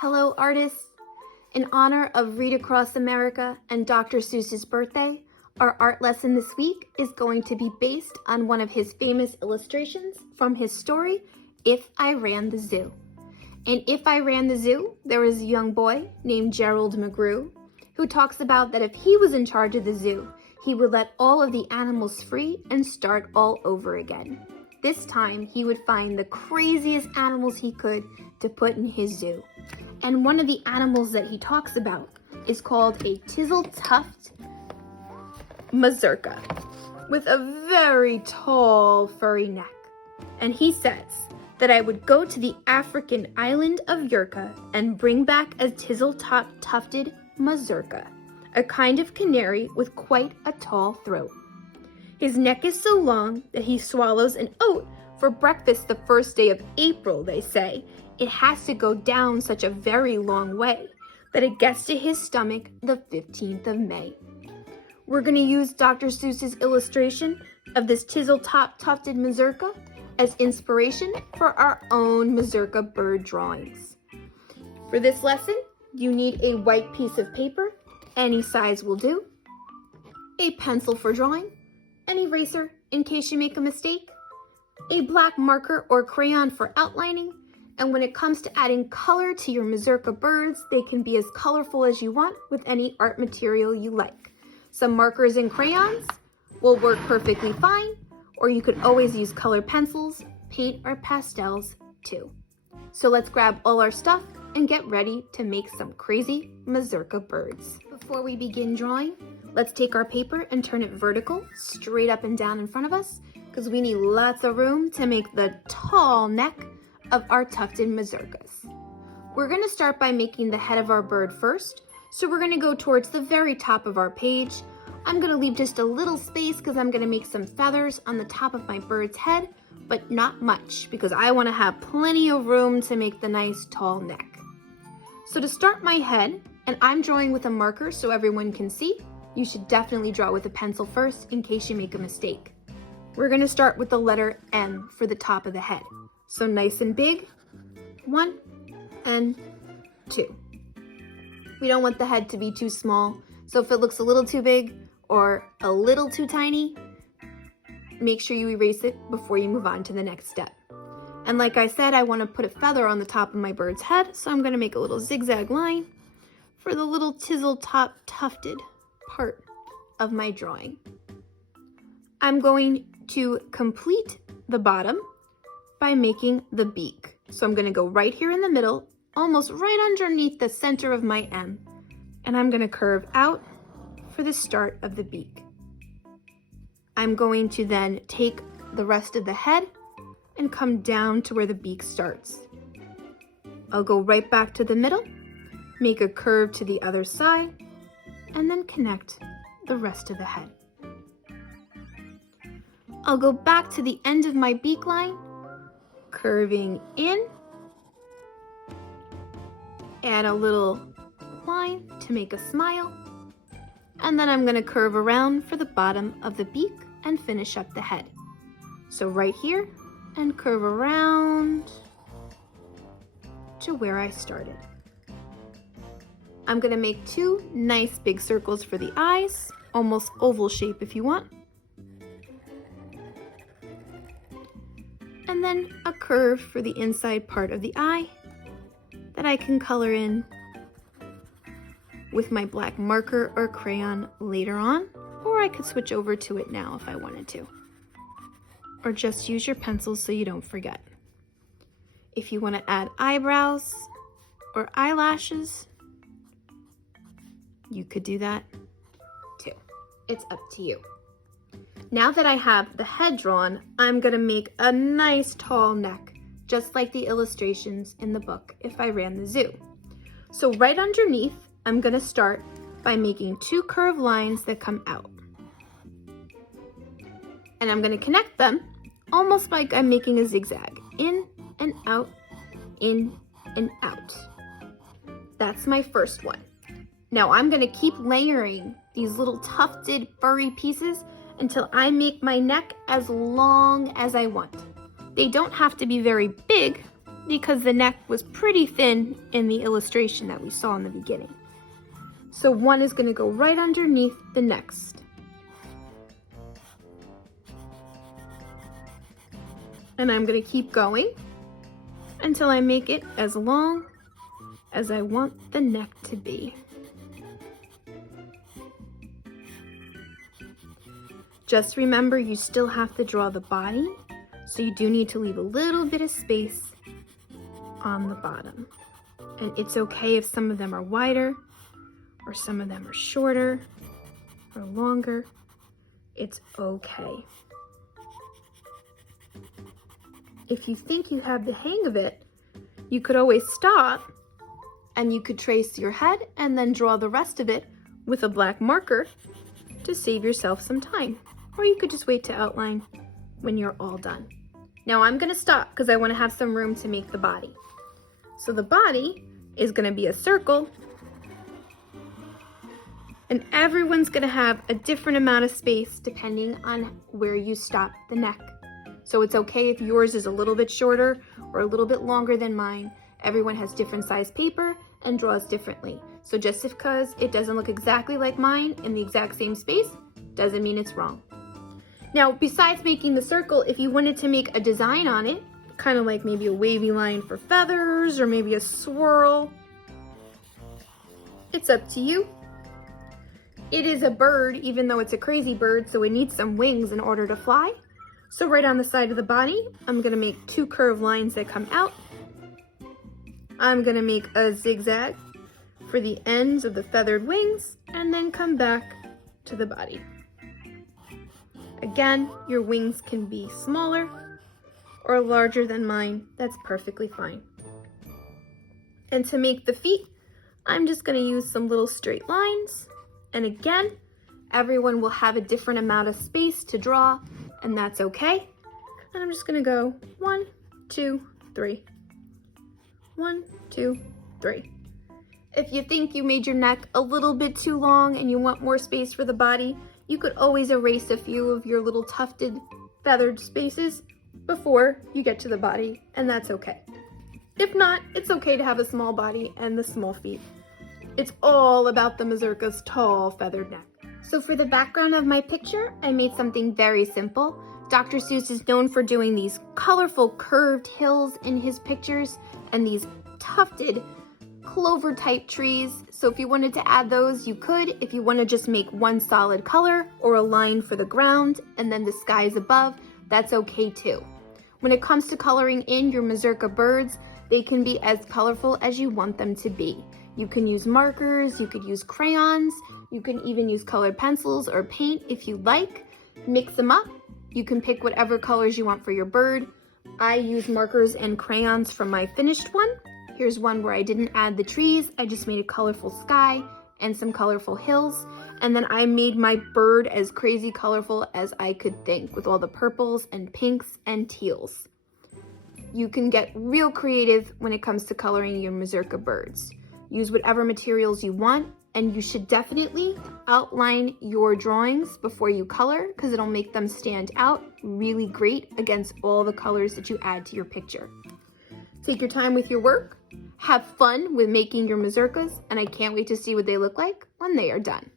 Hello, artists! In honor of Read Across America and Dr. Seuss's birthday, our art lesson this week is going to be based on one of his famous illustrations from his story, If I Ran the Zoo. In If I Ran the Zoo, there was a young boy named Gerald McGrew who talks about that if he was in charge of the zoo, he would let all of the animals free and start all over again. This time, he would find the craziest animals he could to put in his zoo. And one of the animals that he talks about is called a tizzle-tuft Mazurka with a very tall furry neck. And he says that I would go to the African island of Yurka and bring back a tizzle-tufted Mazurka, a kind of canary with quite a tall throat. His neck is so long that he swallows an oat for breakfast the first day of April, they say. It has to go down such a very long way that it gets to his stomach the 15th of May. We're going to use Dr. Seuss's illustration of this tizzle-tufted Mazurka as inspiration for our own Mazurka bird drawings. For this lesson, you need a white piece of paper, any size will do, a pencil for drawing, an eraser in case you make a mistake, a black marker or crayon for outlining, and when it comes to adding color to your Mazurka birds, they can be as colorful as you want with any art material you like. Some markers and crayons will work perfectly fine, or you could always use colored pencils, paint, or pastels too. So let's grab all our stuff and get ready to make some crazy Mazurka birds. Before we begin drawing, let's take our paper and turn it vertical, straight up and down in front of us, because we need lots of room to make the tall neck of our tufted Mazurkas. We're going to start by making the head of our bird first, so we're going to go towards the very top of our page. I'm going to leave just a little space because I'm going to make some feathers on the top of my bird's head, but not much because I want to have plenty of room to make the nice tall neck. So to start my head, and I'm drawing with a marker so everyone can see, you should definitely draw with a pencil first in case you make a mistake. We're going to start with the letter M for the top of the head. So nice and big, 1 and 2. We don't want the head to be too small, so if it looks a little too big or a little too tiny, make sure you erase it before you move on to the next step. And like I said, I want to put a feather on the top of my bird's head, so I'm going to make a little zigzag line for the little tufted part of my drawing. I'm going to complete the bottom by making the beak. So I'm going to go right here in the middle, almost right underneath the center of my M, and I'm going to curve out for the start of the beak. I'm going to then take the rest of the head and come down to where the beak starts. I'll go right back to the middle, make a curve to the other side, and then connect the rest of the head. I'll go back to the end of my beak line, curving in, add a little line to make a smile, and then I'm going to curve around for the bottom of the beak and finish up the head. So right here, and curve around to where I started. I'm going to make 2 nice big circles for the eyes, almost oval shape if you want. And then a curve for the inside part of the eye that I can color in with my black marker or crayon later on, or I could switch over to it now if I wanted to. Or just use your pencils so you don't forget. If you want to add eyebrows or eyelashes, you could do that too. It's up to you. Now that I have the head drawn, I'm going to make a nice tall neck, just like the illustrations in the book, If I Ran the Zoo. So right underneath, I'm going to start by making 2 curved lines that come out. And I'm going to connect them almost like I'm making a zigzag, in and out, in and out. That's my first one. Now I'm going to keep layering these little tufted furry pieces until I make my neck as long as I want. They don't have to be very big, because the neck was pretty thin in the illustration that we saw in the beginning. So one is going to go right underneath the next. And I'm going to keep going until I make it as long as I want the neck to be. Just remember, you still have to draw the body, so you do need to leave a little bit of space on the bottom. And it's okay if some of them are wider or some of them are shorter or longer. It's okay. If you think you have the hang of it, you could always stop and you could trace your head and then draw the rest of it with a black marker to save yourself some time. Or you could just wait to outline when you're all done. Now I'm gonna stop because I wanna have some room to make the body. So the body is gonna be a circle, and everyone's gonna have a different amount of space depending on where you stop the neck. So it's okay if yours is a little bit shorter or a little bit longer than mine. Everyone has different size paper and draws differently. So just because it doesn't look exactly like mine in the exact same space, doesn't mean it's wrong. Now, besides making the circle, if you wanted to make a design on it, kind of like maybe a wavy line for feathers or maybe a swirl, it's up to you. It is a bird, even though it's a crazy bird, so it needs some wings in order to fly. So right on the side of the body, I'm gonna make 2 curved lines that come out. I'm gonna make a zigzag for the ends of the feathered wings and then come back to the body. Again, your wings can be smaller or larger than mine. That's perfectly fine. And to make the feet, I'm just gonna use some little straight lines. And again, everyone will have a different amount of space to draw, and that's okay. And I'm just gonna go 1, 2, 3. 1, 2, 3. If you think you made your neck a little bit too long and you want more space for the body, you could always erase a few of your little tufted feathered spaces before you get to the body, and that's okay. If not, it's okay to have a small body and the small feet. It's all about the Mazurka's tall feathered neck. So for the background of my picture, I made something very simple. Dr. Seuss is known for doing these colorful curved hills in his pictures and these tufted clover type trees. So if you wanted to add those, you could. If you want to just make one solid color or a line for the ground and then the skies above, that's okay too. When it comes to coloring in your Mazurka birds, they can be as colorful as you want them to be. You can use markers, you could use crayons, you can even use colored pencils or paint if you like. Mix them up. You can pick whatever colors you want for your bird. I use markers and crayons for my finished one. Here's one where I didn't add the trees. I just made a colorful sky and some colorful hills. And then I made my bird as crazy colorful as I could think with all the purples and pinks and teals. You can get real creative when it comes to coloring your Mazurka birds. Use whatever materials you want, and you should definitely outline your drawings before you color because it'll make them stand out really great against all the colors that you add to your picture. Take your time with your work, have fun with making your Mazurkas, and I can't wait to see what they look like when they are done.